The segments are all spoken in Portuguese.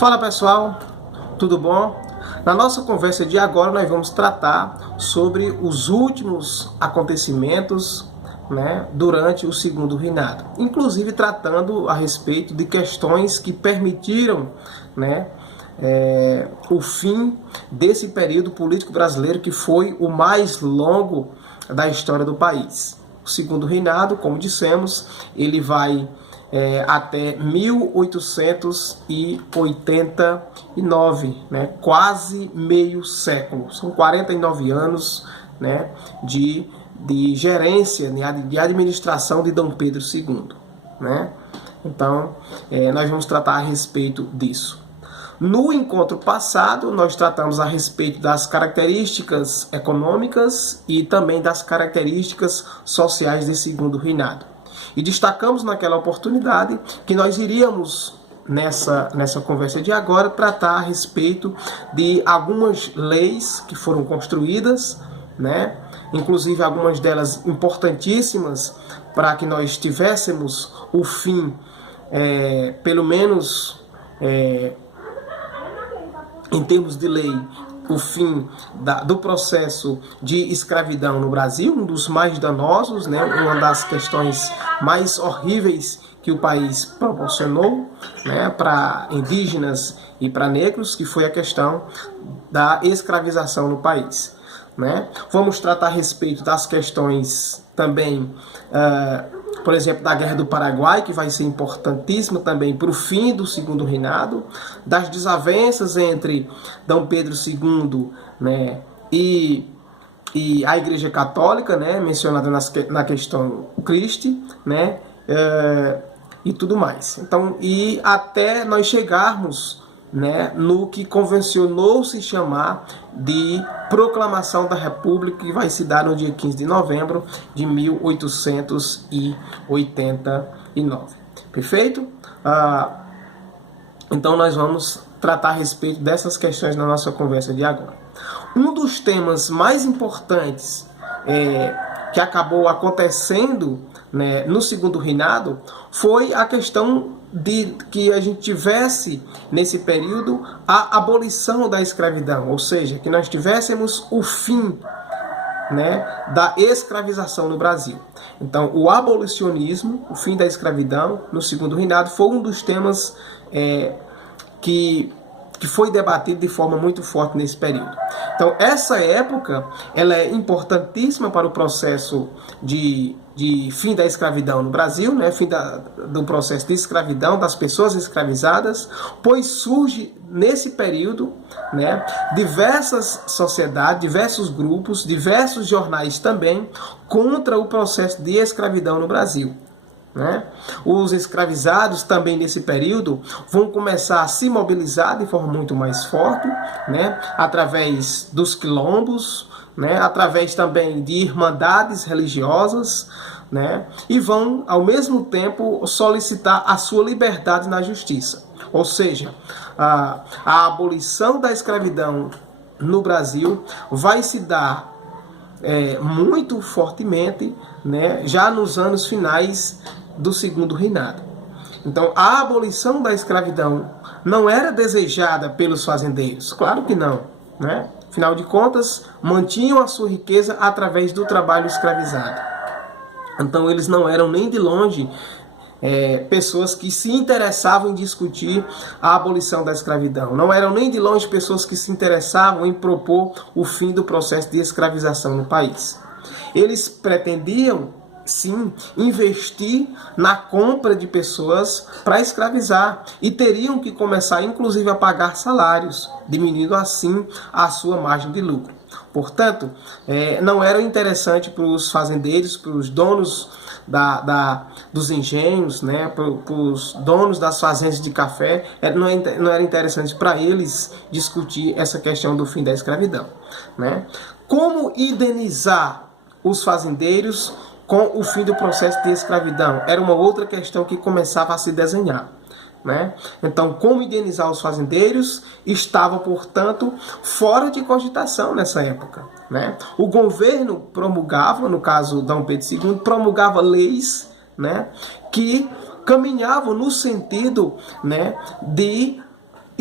Fala pessoal, tudo bom? Na nossa conversa de agora nós vamos tratar sobre os últimos acontecimentos, durante o segundo reinado, inclusive tratando a respeito de questões que permitiram, o fim desse período político brasileiro que foi o mais longo da história do país. O segundo reinado, como dissemos, ele vai até 1889, quase meio século. São 49 anos de gerência, de administração de Dom Pedro II. Então, nós vamos tratar a respeito disso. No encontro passado, nós tratamos a respeito das características econômicas e também das características sociais desse segundo reinado. E destacamos naquela oportunidade que nós iríamos, nessa conversa de agora, tratar a respeito de algumas leis que foram construídas, inclusive algumas delas importantíssimas para que nós tivéssemos o fim, pelo menos em termos de lei, o fim do processo de escravidão no Brasil, um dos mais danosos, uma das questões mais horríveis que o país proporcionou para indígenas e para negros, que foi a questão da escravização no país. Vamos tratar a respeito das questões também, por exemplo, da Guerra do Paraguai, que vai ser importantíssima também para o fim do segundo reinado, das desavenças entre Dom Pedro II e a Igreja Católica, mencionada na questão Christi, e tudo mais. Então, e até nós chegarmos no que convencionou se chamar de Proclamação da República, que vai se dar no dia 15 de novembro de 1889. Perfeito? Então nós vamos tratar a respeito dessas questões na nossa conversa de agora. Um dos temas mais importantes que acabou acontecendo no segundo reinado foi a questão de que a gente tivesse nesse período a abolição da escravidão, ou seja, que nós tivéssemos o fim da escravização no Brasil. Então, o abolicionismo, o fim da escravidão no segundo reinado, foi um dos temas que foi debatido de forma muito forte nesse período. Então, essa época ela é importantíssima para o processo de fim da escravidão no Brasil, fim do processo de escravidão das pessoas escravizadas, pois surge nesse período diversas sociedades, diversos grupos, diversos jornais também contra o processo de escravidão no Brasil. Os escravizados também nesse período vão começar a se mobilizar de forma muito mais forte, através dos quilombos, através também de irmandades religiosas, e vão ao mesmo tempo solicitar a sua liberdade na justiça. Ou seja, a abolição da escravidão no Brasil vai se dar muito fortemente, já nos anos finais do segundo reinado. Então, a abolição da escravidão não era desejada pelos fazendeiros, claro que não, Afinal de contas, mantinham a sua riqueza através do trabalho escravizado. Então, eles não eram nem de longe pessoas que se interessavam em discutir a abolição da escravidão. Não eram nem de longe pessoas que se interessavam em propor o fim do processo de escravização no país. Eles pretendiam, sim, investir na compra de pessoas para escravizar e teriam que começar, inclusive, a pagar salários, diminuindo assim a sua margem de lucro. Portanto, não era interessante para os fazendeiros, para os donos dos engenhos, para os donos das fazendas de café, não era interessante para eles discutir essa questão do fim da escravidão. Como indenizar os fazendeiros com o fim do processo de escravidão? Era uma outra questão que começava a se desenhar. Então, como indenizar os fazendeiros estava, portanto, fora de cogitação nessa época. O governo promulgava, no caso Dom Pedro II, promulgava leis que caminhavam no sentido de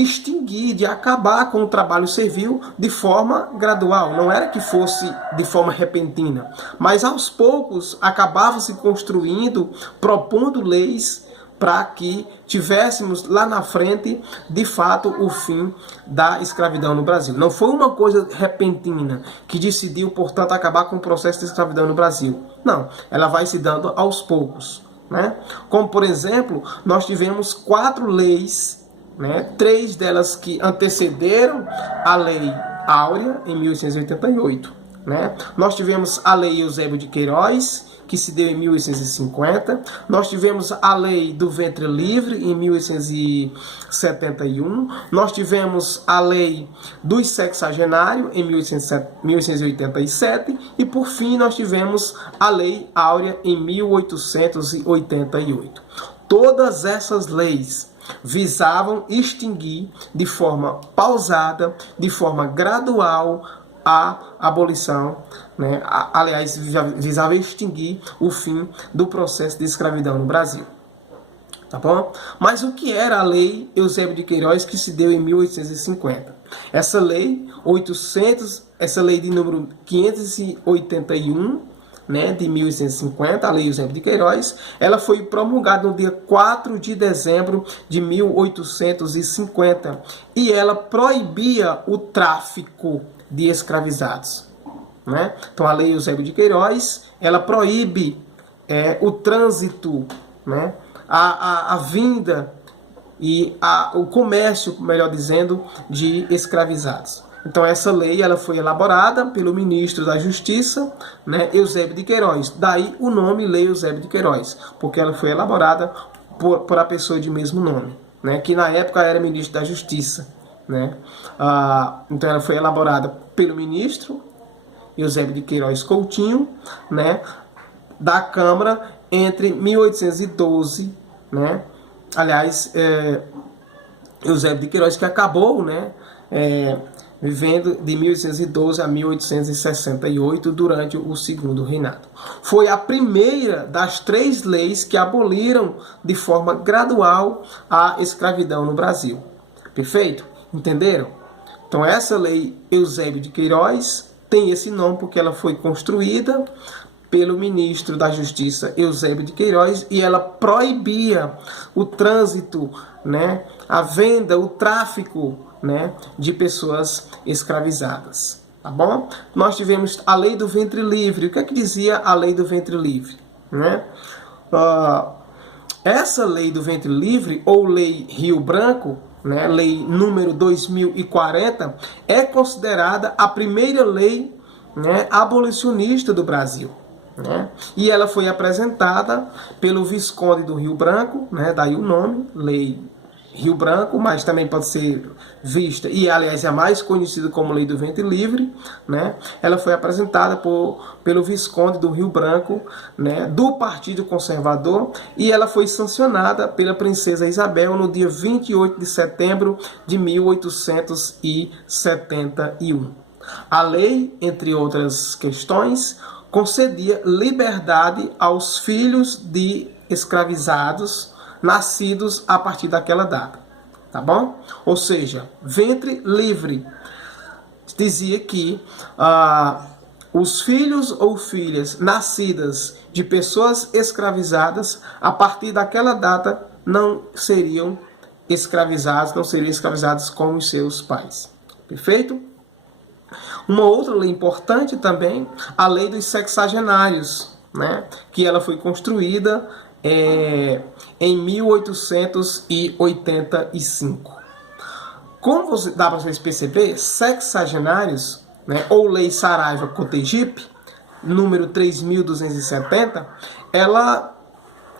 extinguir, de acabar com o trabalho servil de forma gradual. Não era que fosse de forma repentina, mas aos poucos acabava se construindo, propondo leis para que tivéssemos lá na frente, de fato, o fim da escravidão no Brasil. Não foi uma coisa repentina que decidiu, portanto, acabar com o processo de escravidão no Brasil. Não, ela vai se dando aos poucos, né? Como, por exemplo, nós tivemos 4 leis, né? 3 delas que antecederam a Lei Áurea, em 1888. Né? Nós tivemos a Lei Eusébio de Queiroz, que se deu em 1850. Nós tivemos a Lei do Ventre Livre, em 1871. Nós tivemos a Lei dos Sexagenários, em 1887. E, por fim, nós tivemos a Lei Áurea, em 1888. Todas essas leis visavam extinguir de forma pausada, de forma gradual, a abolição, né? Aliás, visava extinguir o fim do processo de escravidão no Brasil. Tá bom? Mas o que era a Lei Eusébio de Queiroz, que se deu em 1850? Essa lei, essa lei de número 581, né, de 1850, a Lei Eusébio de Queiroz, ela foi promulgada no dia 4 de dezembro de 1850 e ela proibia o tráfico de escravizados. Né? Então a Lei Eusébio de Queiroz, ela proíbe o trânsito, né, a vinda e o comércio, melhor dizendo, de escravizados. Então essa lei ela foi elaborada pelo ministro da Justiça, né, Eusébio de Queiroz. Daí o nome Lei Eusébio de Queiroz, porque ela foi elaborada por a pessoa de mesmo nome, né, que na época era ministro da Justiça. Né? Então ela foi elaborada pelo ministro Eusébio de Queiroz Coutinho, né, da Câmara entre 1812, né? Aliás, Eusébio de Queiroz que acabou, né, vivendo de 1812 a 1868 durante o segundo reinado. Foi a primeira das 3 leis que aboliram de forma gradual a escravidão no Brasil. Perfeito? Entenderam? Então essa Lei Eusébio de Queiroz tem esse nome porque ela foi construída pelo ministro da Justiça Eusébio de Queiroz e ela proibia o trânsito, né, a venda, o tráfico, né, de pessoas escravizadas. Tá bom? Nós tivemos a Lei do Ventre Livre. O que é que dizia a Lei do Ventre Livre? Né? Essa Lei do Ventre Livre, ou Lei Rio Branco, né, lei número 2040, é considerada a primeira lei, né, abolicionista do Brasil. Né? E ela foi apresentada pelo Visconde do Rio Branco, né, daí o nome, Lei Rio Branco, mas também pode ser vista, e aliás é a mais conhecida como Lei do Ventre Livre, né? Ela foi apresentada pelo Visconde do Rio Branco, né, do Partido Conservador, e ela foi sancionada pela Princesa Isabel no dia 28 de setembro de 1871. A lei, entre outras questões, concedia liberdade aos filhos de escravizados nascidos a partir daquela data, tá bom? Ou seja, ventre livre dizia que os filhos ou filhas nascidas de pessoas escravizadas a partir daquela data não seriam escravizados como os seus pais. Perfeito? Uma outra lei importante também, a Lei dos Sexagenários, né? Que ela foi construída em 1885. Como dá para vocês perceber, sexagenários, né, ou Lei Saraiva-Cotegipe, número 3.270, ela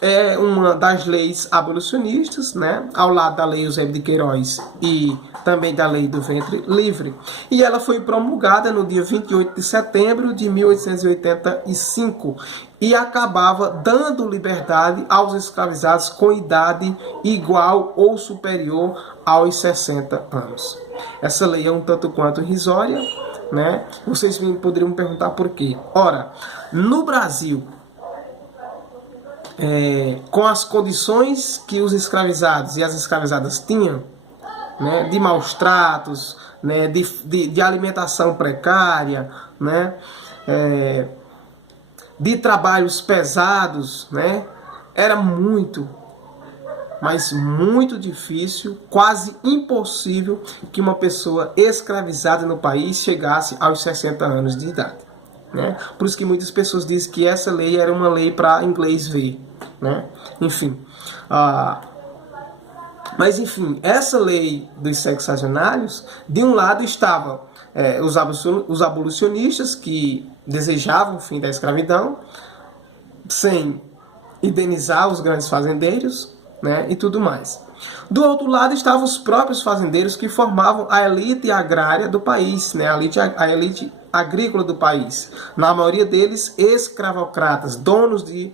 é uma das leis abolicionistas, né, ao lado da Lei Eusébio de Queiroz e também da Lei do Ventre Livre. E ela foi promulgada no dia 28 de setembro de 1885 e acabava dando liberdade aos escravizados com idade igual ou superior aos 60 anos. Essa lei é um tanto quanto irrisória, né? Vocês poderiam me perguntar por quê. Ora, no Brasil, com as condições que os escravizados e as escravizadas tinham, né, de maus tratos, né, de alimentação precária, né, de trabalhos pesados, né, era muito, mas muito difícil, quase impossível que uma pessoa escravizada no país chegasse aos 60 anos de idade, né? Por isso que muitas pessoas dizem que essa lei era uma lei para inglês ver, né? Enfim, mas enfim, essa lei dos sexagenários, de um lado estavam os abolicionistas que desejavam o fim da escravidão, sem indenizar os grandes fazendeiros, né, e tudo mais. Do outro lado estavam os próprios fazendeiros que formavam a elite agrária do país, né, a elite agrícola do país. Na maioria deles, escravocratas, donos de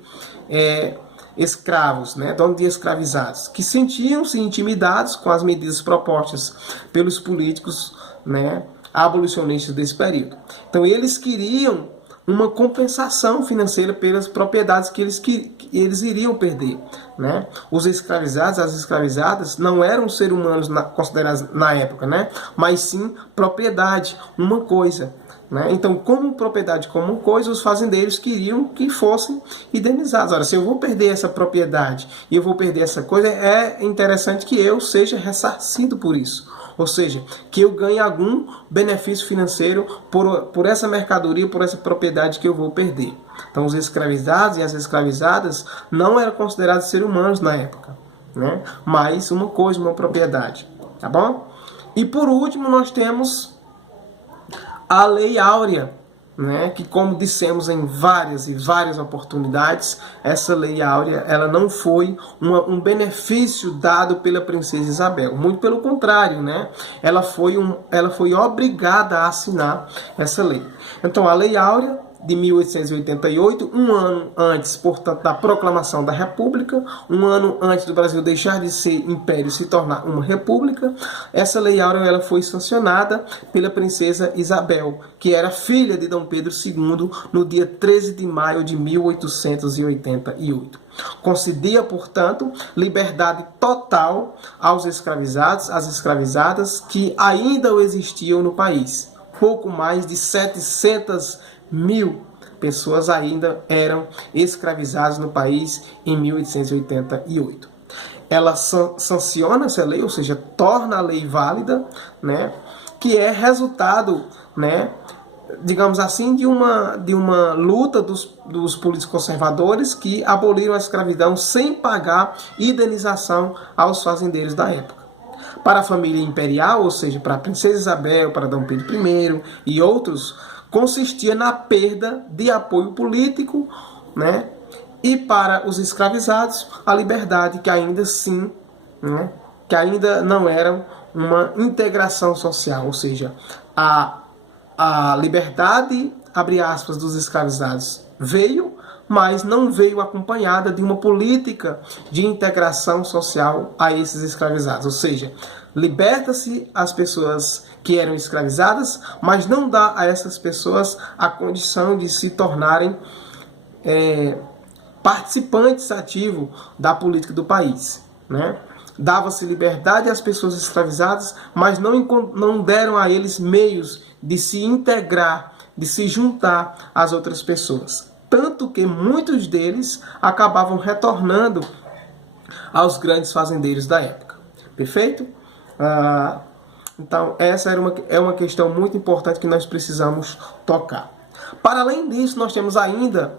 escravos, né, donos de escravizados, que sentiam-se intimidados com as medidas propostas pelos políticos, né, abolicionistas desse período. Então eles queriam uma compensação financeira pelas propriedades que eles iriam perder, né? Os escravizados, as escravizadas, não eram seres humanos considerados na época, né? Mas sim propriedade, uma coisa, né? Então, como propriedade, como coisa, os fazendeiros queriam que fossem indenizados. Ora, se eu vou perder essa propriedade e eu vou perder essa coisa, é interessante que eu seja ressarcido por isso. Ou seja, que eu ganhe algum benefício financeiro por essa mercadoria, por essa propriedade que eu vou perder. Então, os escravizados e as escravizadas não eram considerados seres humanos na época, né? Mas uma coisa, uma propriedade. Tá bom? E por último, nós temos a Lei Áurea, né, que, como dissemos em várias e várias oportunidades, essa Lei Áurea ela não foi um benefício dado pela princesa Isabel. Muito pelo contrário, né? Ela foi obrigada a assinar essa lei. Então, a Lei Áurea de 1888, um ano antes, portanto, da proclamação da República, um ano antes do Brasil deixar de ser império e se tornar uma república, essa Lei Áurea ela foi sancionada pela princesa Isabel, que era filha de Dom Pedro II, no dia 13 de maio de 1888. Concedia, portanto, liberdade total aos escravizados, às escravizadas que ainda existiam no país. Pouco mais de 700.000 pessoas ainda eram escravizadas no país em 1888. Ela sanciona essa lei, ou seja, torna a lei válida, né, que é resultado, né, digamos assim, de uma luta dos políticos conservadores que aboliram a escravidão sem pagar indenização aos fazendeiros da época. Para a família imperial, ou seja, para a princesa Isabel, para Dom Pedro I e outros, consistia na perda de apoio político, né? E para os escravizados, a liberdade, que ainda sim, né, que ainda não era uma integração social, ou seja, a liberdade, abre aspas, dos escravizados veio, mas não veio acompanhada de uma política de integração social a esses escravizados. Ou seja, liberta-se as pessoas que eram escravizadas, mas não dá a essas pessoas a condição de se tornarem participantes ativos da política do país, né? Dava-se liberdade às pessoas escravizadas, mas não deram a eles meios de se integrar, de se juntar às outras pessoas. Tanto que muitos deles acabavam retornando aos grandes fazendeiros da época. Perfeito? Então, essa é uma questão muito importante que nós precisamos tocar. Para além disso, nós temos ainda,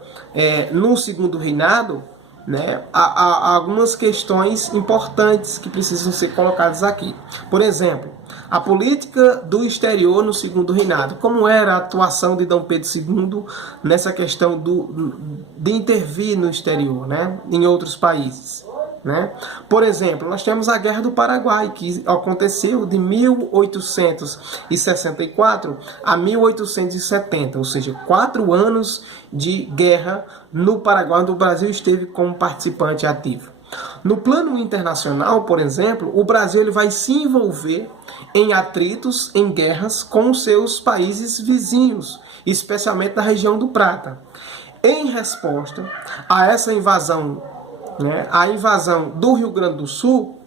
no segundo reinado, né, há algumas questões importantes que precisam ser colocadas aqui. Por exemplo, a política do exterior no segundo reinado. Como era a atuação de Dom Pedro II nessa questão de intervir no exterior, né, em outros países, né? Por exemplo, nós temos a Guerra do Paraguai, que aconteceu de 1864 a 1870, ou seja, 4 anos de guerra no Paraguai, onde o Brasil esteve como participante ativo. No plano internacional, por exemplo, o Brasil ele vai se envolver em atritos, em guerras com os seus países vizinhos, especialmente na região do Prata. Em resposta a essa invasão, né, a invasão do Rio Grande do Sul,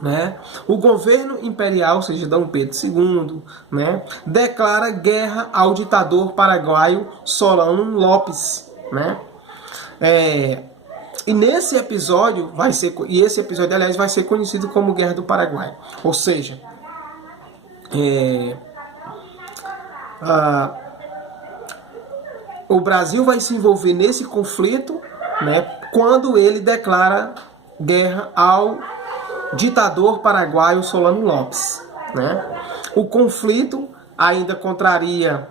né? O governo imperial, ou seja, Dom Pedro II, né, declara guerra ao ditador paraguaio Solano Lopes, né? E nesse episódio esse episódio, aliás, vai ser conhecido como Guerra do Paraguai. Ou seja, o Brasil vai se envolver nesse conflito, né, quando ele declara guerra ao ditador paraguaio Solano Lopes, né? O conflito ainda contaria,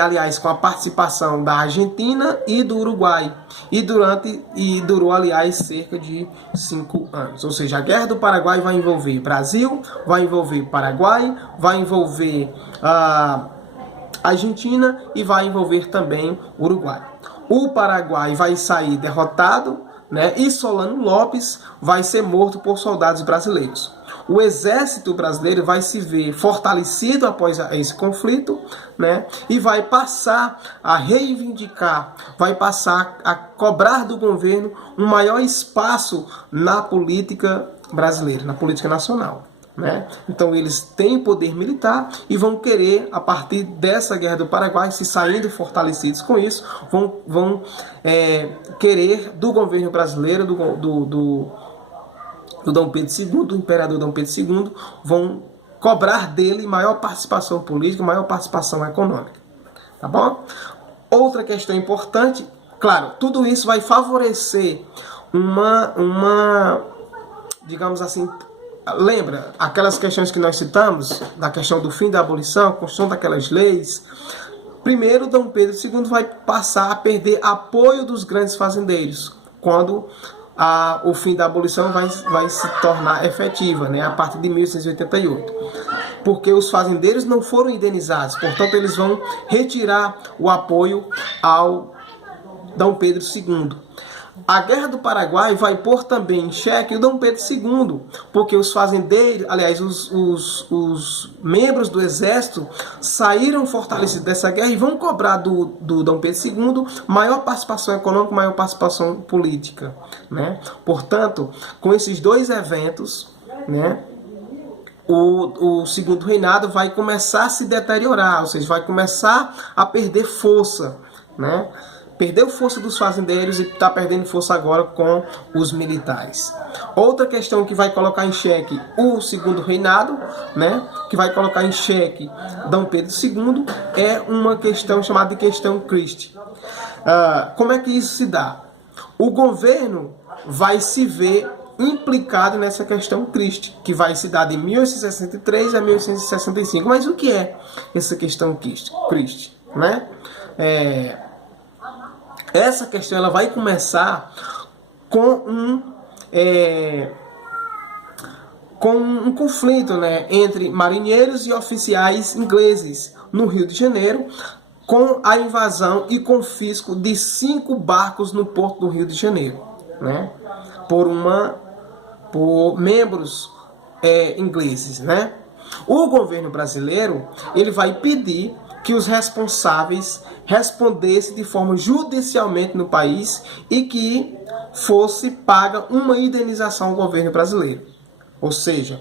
aliás, com a participação da Argentina e do Uruguai, e durou, aliás, cerca de 5 anos. Ou seja, a Guerra do Paraguai vai envolver Brasil, vai envolver Paraguai, vai envolver Argentina e vai envolver também Uruguai. O Paraguai vai sair derrotado, né, e Solano Lopes vai ser morto por soldados brasileiros. O exército brasileiro vai se ver fortalecido após esse conflito, né, e vai passar a reivindicar, vai passar a cobrar do governo um maior espaço na política brasileira, na política nacional, né? Então eles têm poder militar e vão querer, a partir dessa Guerra do Paraguai, se saindo fortalecidos com isso, vão querer do governo brasileiro, do Dom Pedro II, do imperador Dom Pedro II, vão cobrar dele maior participação política, maior participação econômica. Tá bom? Outra questão importante, claro, tudo isso vai favorecer digamos assim, lembra aquelas questões que nós citamos, da questão do fim da abolição, a construção daquelas leis. Primeiro, Dom Pedro II vai passar a perder apoio dos grandes fazendeiros, quando o fim da abolição vai se tornar efetiva, né, a partir de 1888. Porque os fazendeiros não foram indenizados, portanto eles vão retirar o apoio ao Dom Pedro II. A Guerra do Paraguai vai pôr também em xeque o Dom Pedro II, porque os fazendeiros, aliás, os membros do exército saíram fortalecidos dessa guerra e vão cobrar do Dom Pedro II maior participação econômica, maior participação política, né? Portanto, com esses dois eventos, né, o segundo reinado vai começar a se deteriorar, ou seja, vai começar a perder força, né? Perdeu força dos fazendeiros e está perdendo força agora com os militares. Outra questão que vai colocar em xeque o segundo reinado, né, que vai colocar em xeque Dom Pedro II, é uma questão chamada de questão Christie. Como é que isso se dá? O governo vai se ver implicado nessa questão Christie, que vai se dar de 1863 a 1865. Mas o que é essa questão Christie, né? Essa questão ela vai começar com um conflito, né, entre marinheiros e oficiais ingleses no Rio de Janeiro, com a invasão e confisco de 5 barcos no porto do Rio de Janeiro, né, por membros ingleses, né? O governo brasileiro ele vai pedir que os responsáveis respondessem de forma judicialmente no país e que fosse paga uma indenização ao governo brasileiro. Ou seja,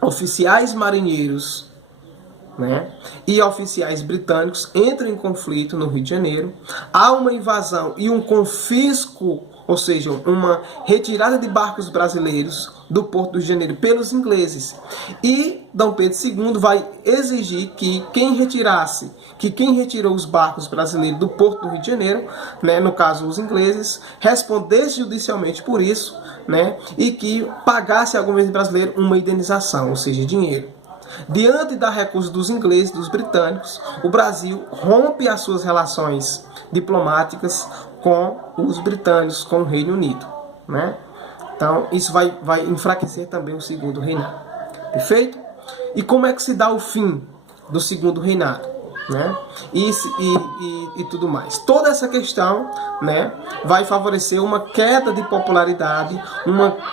oficiais marinheiros, né, e oficiais britânicos entram em conflito no Rio de Janeiro, há uma invasão e um confisco, ou seja, uma retirada de barcos brasileiros do Porto do Rio de Janeiro pelos ingleses. E Dom Pedro II vai exigir que quem retirou os barcos brasileiros do Porto do Rio de Janeiro, né, no caso os ingleses, respondesse judicialmente por isso, né, e que pagasse ao governo brasileiro uma indenização, ou seja, dinheiro. Diante da recusa dos ingleses, dos britânicos, o Brasil rompe as suas relações diplomáticas com os britânicos, com o Reino Unido, né? Então, isso vai enfraquecer também o segundo reinado. Perfeito? E como é que se dá o fim do segundo reinado, né? E tudo mais. Toda essa questão, né, vai favorecer uma queda de popularidade,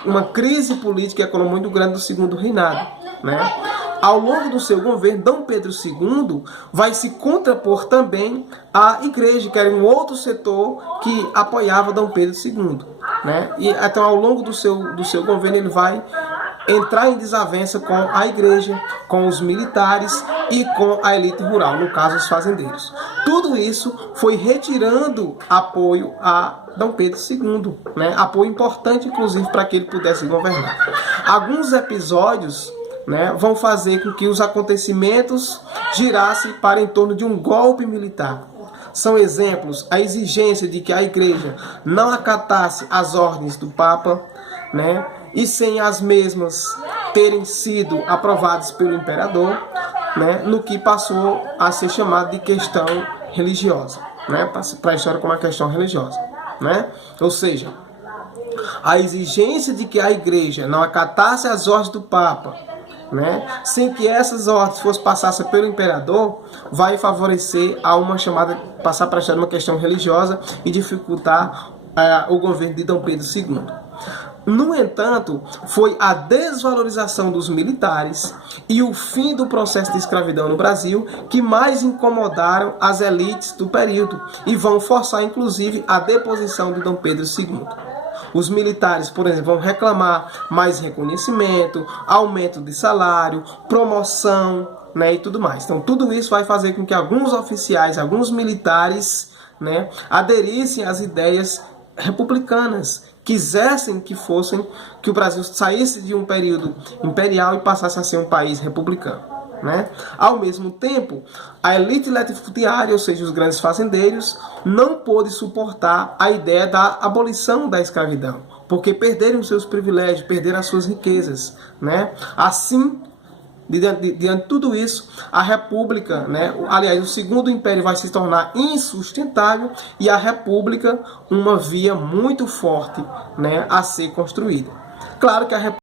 uma crise política e econômica muito grande do segundo reinado, né? ao longo do seu governo, Dom Pedro II vai se contrapor também à igreja, que era um outro setor que apoiava Dom Pedro II. Né? E então, ao longo do seu governo, ele vai entrar em desavença com a igreja, com os militares e com a elite rural, no caso os fazendeiros. Tudo isso foi retirando apoio a Dom Pedro II, né? Apoio importante, inclusive, para que ele pudesse governar. Alguns episódios, né, vão fazer com que os acontecimentos girassem para em torno de um golpe militar. São exemplos a exigência de que a igreja não acatasse as ordens do Papa, né, e sem as mesmas terem sido aprovadas pelo imperador, né, no que passou a ser chamado de questão religiosa, né, para a história como uma questão religiosa. Né? Ou seja, a exigência de que a igreja não acatasse as ordens do Papa, né, sem que essas ordens fossem passadas pelo imperador, vai favorecer a uma chamada, passar para a uma questão religiosa e dificultar o governo de Dom Pedro II. No entanto, foi a desvalorização dos militares e o fim do processo de escravidão no Brasil que mais incomodaram as elites do período e vão forçar, inclusive, a deposição de Dom Pedro II. Os militares, por exemplo, vão reclamar mais reconhecimento, aumento de salário, promoção, né, e tudo mais. Então, tudo isso vai fazer com que alguns oficiais, alguns militares, né, aderissem às ideias republicanas, quisessem que o Brasil saísse de um período imperial e passasse a ser um país republicano. Né? Ao mesmo tempo, a elite latifundiária, ou seja, os grandes fazendeiros, não pôde suportar a ideia da abolição da escravidão, porque perderam seus privilégios, perderam as suas riquezas. Né? Assim, diante de tudo isso, a República, né, aliás, o Segundo Império vai se tornar insustentável e a República uma via muito forte, né, a ser construída. Claro que a República